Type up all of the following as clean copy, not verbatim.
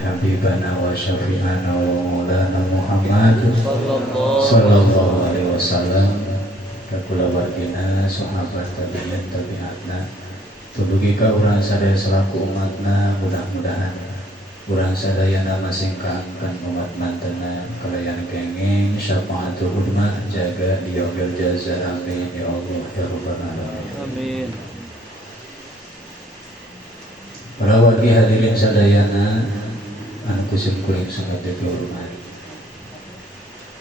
habibana wa syafi'ana wa maulana Muhammad sallallahu alaihi wasallam ka kulawargina sahabat tabi'in tabi'atna tudugi ka urang sadaya selaku umatna mudah-mudahan urang sadayana masing kaangkan umat mantena kalayan kenging syafaatul hudmah jaga di yaumil jaza amin ya Allah ya rabbal alamin amin. Para wargi hadirin sadayana anu kusum kuring sangat dihormati.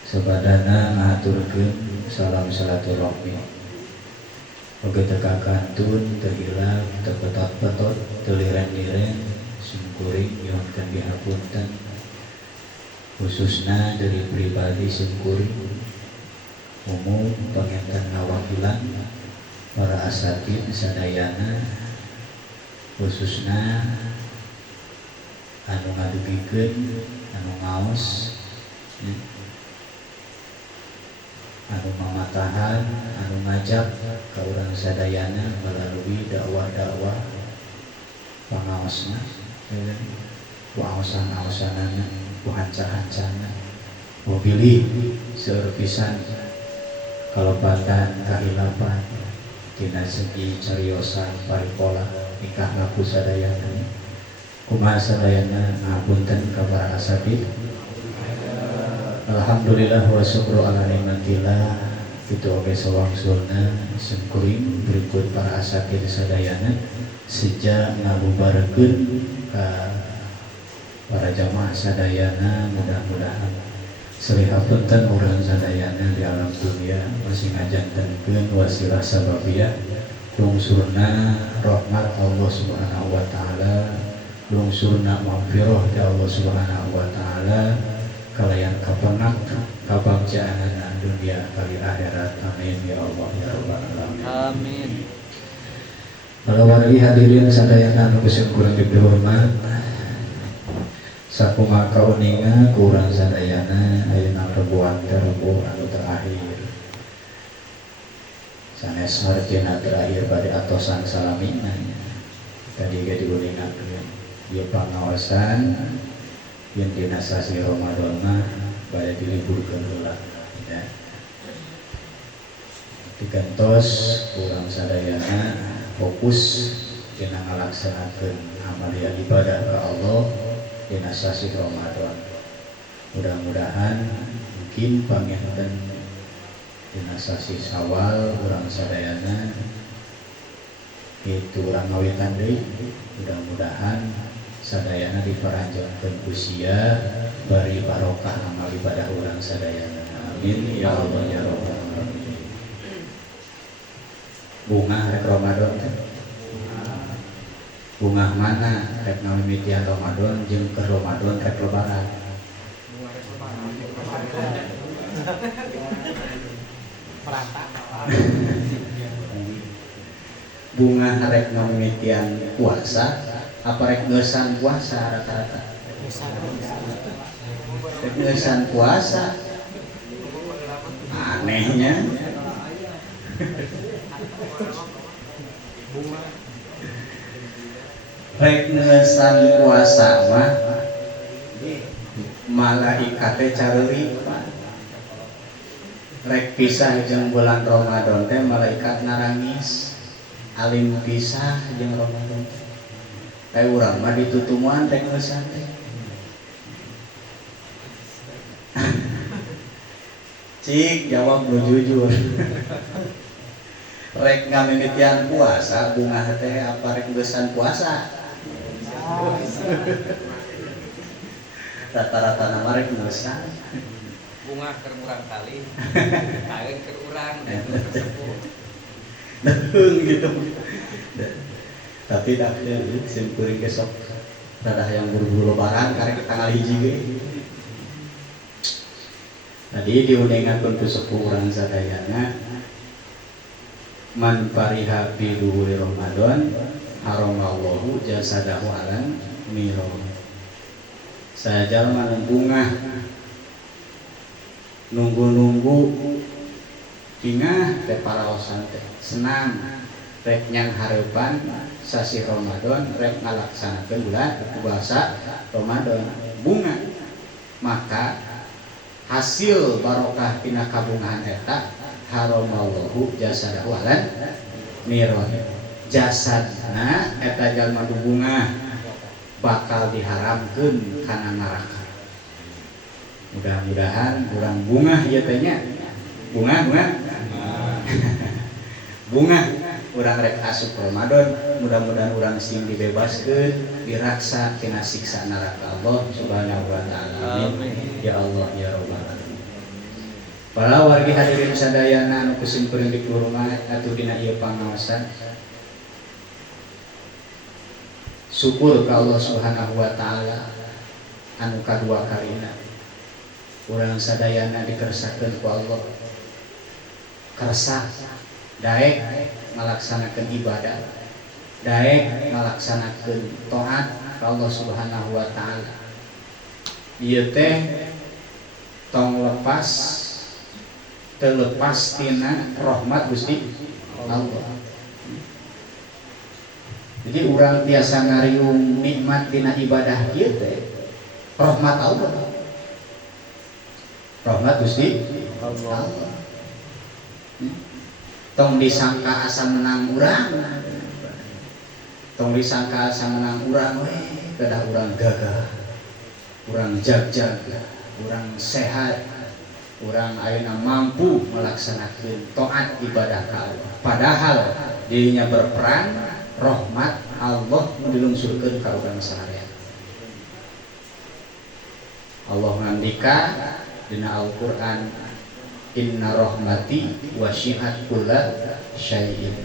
Sabadana ngaturkeun salam silaturahmi. Oge teu kakantun, teu hilap, teu petot-petot, teu liren-liren, sumkuring nyuhunkeun dihapunten. Khususna dari pribadi sumkuring umum panginten ngawakilan para asatid sadayana khususna anu ngadugikeun anu ngaos anu mamatahan anu ngajak ka urang sadayana melalui dakwah-dakwah pangaosna ku aosan-aosanana ku hanca-hancana ku pilih seueur pisan kalopatan kahilapan tina segi cariosan paripola nikah laku sadayana kumaha sadayana ngapunten ka para asatid. Alhamdulillah wa syukru ala nikmatillah itu oge sawangsulna sungkuring berikut para asatid sadayana sejak ngabubarkeun ka para jamaah sadayana mudah-mudahan selihapunten urang sadayana di alam dunia masih ngajantenkeun wasilah sababiyah lungsurna rahmat Allah subhanahu wa ta'ala lungsurna maghfirah di Allah subhanahu wa ta'ala kalayan kapenak kabagjaanana dunia kali akhirat amin ya Allah ya rabbal alamin amin. Para wargi hadirin sadayana anu geus kurang dihormat sakumaha kauninga kurang sadayana ayeuna rebuan rebu anu terakhir sanes marjana terakhir pada atosan salamina tadi ge diuningakeun ieu pangaosan yen dina sasi Ramadan mah bade diliburkeun heula ya digantos urang sadayana fokus dina ngalaksanakeun amalia ibadah ka Allah dina sasi Ramadan mudah-mudahan mungkin panginten dina sasi Syawal urang sadayana itu urang ngawitan deui mudah-mudahan sadayana diparanjangkeun usia bari barokah amal ibadah urang sadayana amin ya Allah ya rabbal alamin. Bunga rek Ramadan bunga mana rek mimitian Ramadan jeung ke Ramadan rek lebaran bunga rek mimitian puasa apa rek ngeusan puasa rata-rata rek ngeusan puasa anehnya rek ngeusan puasa mah malaikat teh careuri rek pisah jeung bulan Ramadan teh malaikat narangis alim pisah jeung Ramadan kayak urang mah ditutumuan rek ngeusan teh cik jawab nu jujur rek ngamimitian puasa bunga teh apa rek ngeusan puasa rata-rata nama rek ngeusan bunga keur urang kali kaeun keur urang gitu tapi dah simkuring besok dadah yang buru-buru lebaran karek tanggal 1 ge tadi diuningakeun ku sepuh urang sadayana man fariha bi duhuri Ramadan haramallahu jasadahu alan miro sajalma nunggungah nunggu tingah teh paraosan teh senang rek nyang hareupan sasi Ramadan rek ngalaksanakeun bulan puasa Ramadan bunga, maka hasil barokah tina kabungahan eta haramallahu jasadahu alan niron, jasadna eta jalma bunga bakal diharamkeun kana neraka. Mudah-mudahan urang bunga ieu teh nya bunga bunga urang rek asup Ramadan, mudah-mudahan urang sing dibebaskeun diraksa tina siksa neraka Allah Subhanahu wa taala. Amin ya Allah ya rabbal alamin. Para wargi hadirin sadayana anu kusimkuring di rumah atuh dina ieu pangaosan, syukur ka Allah Subhanahu wa taala anu kadua kalina urang sadayana dikersakeun ku Allah kersa daek ngalaksanakeun ibadah, daek ngalaksanakeun taat ka Allah Subhanahu wa taala. Ieu teh tong terlepas tina rahmat Gusti Allah. Jadi urang biasa ngariung nikmat tina ibadah ieu teh rahmat Allah. Rahmat Gusti Allah. Tong disangka asa menang urang. Tong disangka asa menang urang we, kedah urang gagah. Urang jag-jag, urang sehat. Urang ayeuna mampu melaksanakeun taat ibadah ka Allah. Padahal dirinya berperan rahmat Allah dilungsurkeun ka urang sadaya. Allah ngandika dina Al-Qur'an, inna rahmati wasi'at kulla syai'in.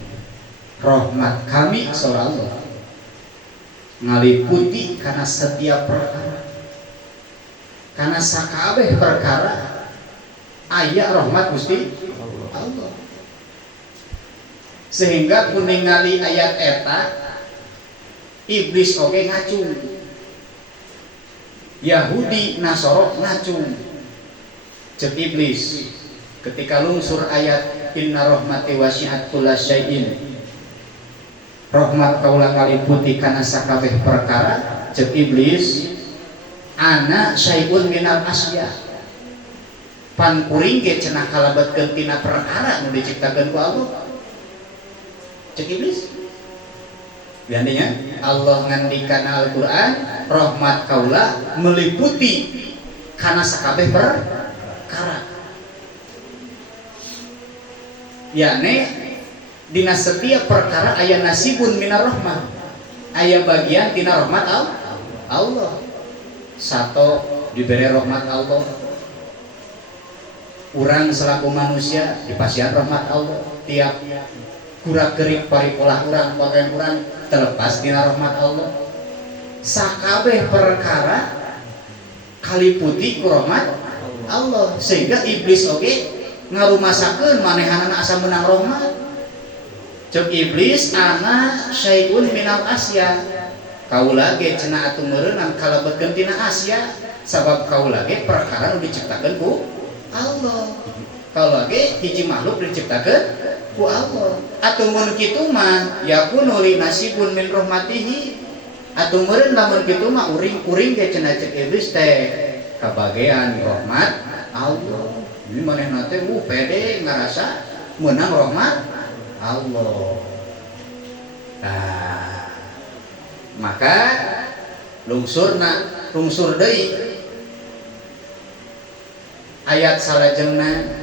Rahmat kami saur Allah ngaliputi kana setiap perkara. Kana sakabeh perkara aya rahmat Gusti Allah. Sehingga kuningali ayat eta iblis oge ngacung, Yahudi Nasoro ngacung. Cek iblis ketika lungsur ayat inna rahmati wasi'at kulla syai'in, rahmat kaula ngaliputi kana sakabeh perkara. Cek iblis, ana syai'un minal asya, pan kuring ge cenah kalabatkeun tina perkara nu diciptakeun ku Allah. Cek iblis. Biasanya Allah ngandikana Al-Qur'an, rahmat kaula meliputi kana sakabeh perkara. Yakni dina setiap perkara aya nasibun minar rahmah, aya bagian tina rahmat Allah. Sato diberi rahmat Allah, urang selaku manusia dipasihan rahmat Allah. Tiap kurak kering paripolah urang pakaian urang terlepas tina rahmat Allah. Sakabeh perkara kaliputi ku rahmat Allah, sehingga iblis oge ngarumasakeun manehanana asa menang rahmat. Cek iblis ana syai'un minal asya, kaula ge cenah atuh meureunang kalebetkeun tina asya, sabab kaula ge perkara nu diciptakeun ku Allah. Kaula ge hiji makhluk diciptakeun ku Allah. Atuh mun kitu mah yakunu li nasibun min rahmatihi. Atuh meureun lamun kitu mah uring-uring ge cenah cek iblis teh kabagean rahmat Allah. Ini manehna teh pede ngarasa meunang rahmat Allah. Nah, maka lungsur deui ayat salajengna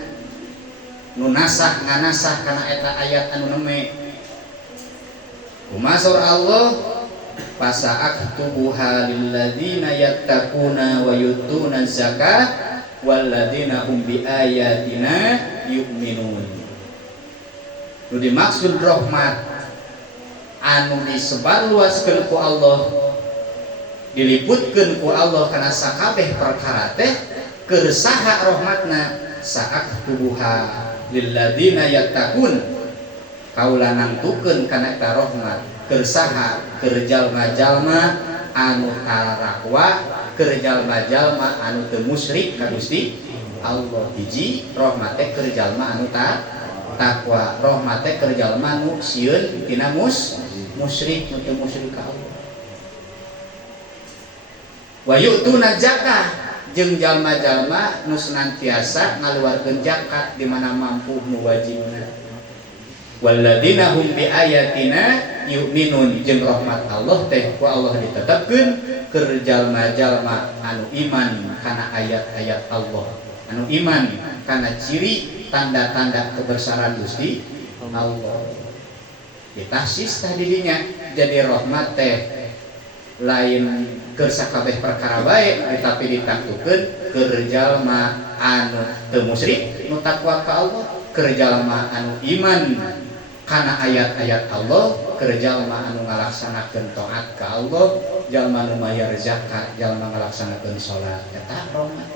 nu nasah nganasah kana eta ayat anu neme kumasur Allah, fasa'aktubuha lilladzina yattaquna wa yutuna zakat walladzina hum biayatina yu'minun. Nu dimaksud rahmat anu disebarluaskeun ku Allah, diliputkeun ku Allah kana sakabeh perkara teh keur saha rahmatna, sa'aktubuha lilladzina yattaqun, kaula nangtukeun kana eta rahmat keur saha, keur jalma-jalma anu tarakwa, keur jalma-jalma anu teu musyrik ka Gusti Allah. Hiji rahmat teh keur jalma anu takwa, rahmat teh keur jalma nu sieun tina musyrik nu teu musyrik ka Allah. Wa yu'tuna zakah jeung jalma-jalma nu senantiasa ngaluarkeun zakat di mana mampu nu wajibna. Walladzina hum bi ayatina yu'minun jeung rahmat Allah teh ku Allah ditetepkeun keur jalma-jalma anu iman kana ayat-ayat Allah, anu iman kana ciri tanda-tanda kebesaran Gusti Allah. Ditahsis tah didinya jadi rahmat teh lain keur sakabeh perkara bae tapi ditangtukeun keur jalma anu teu musyrik nu takwa ka Allah, keur jalma anu iman kana ayat-ayat Allah, keur jalma anu ngalaksanakeun taat ka Allah, jalma nu mayar zakat, jalma ngalaksanakeun salat, eta rahmat.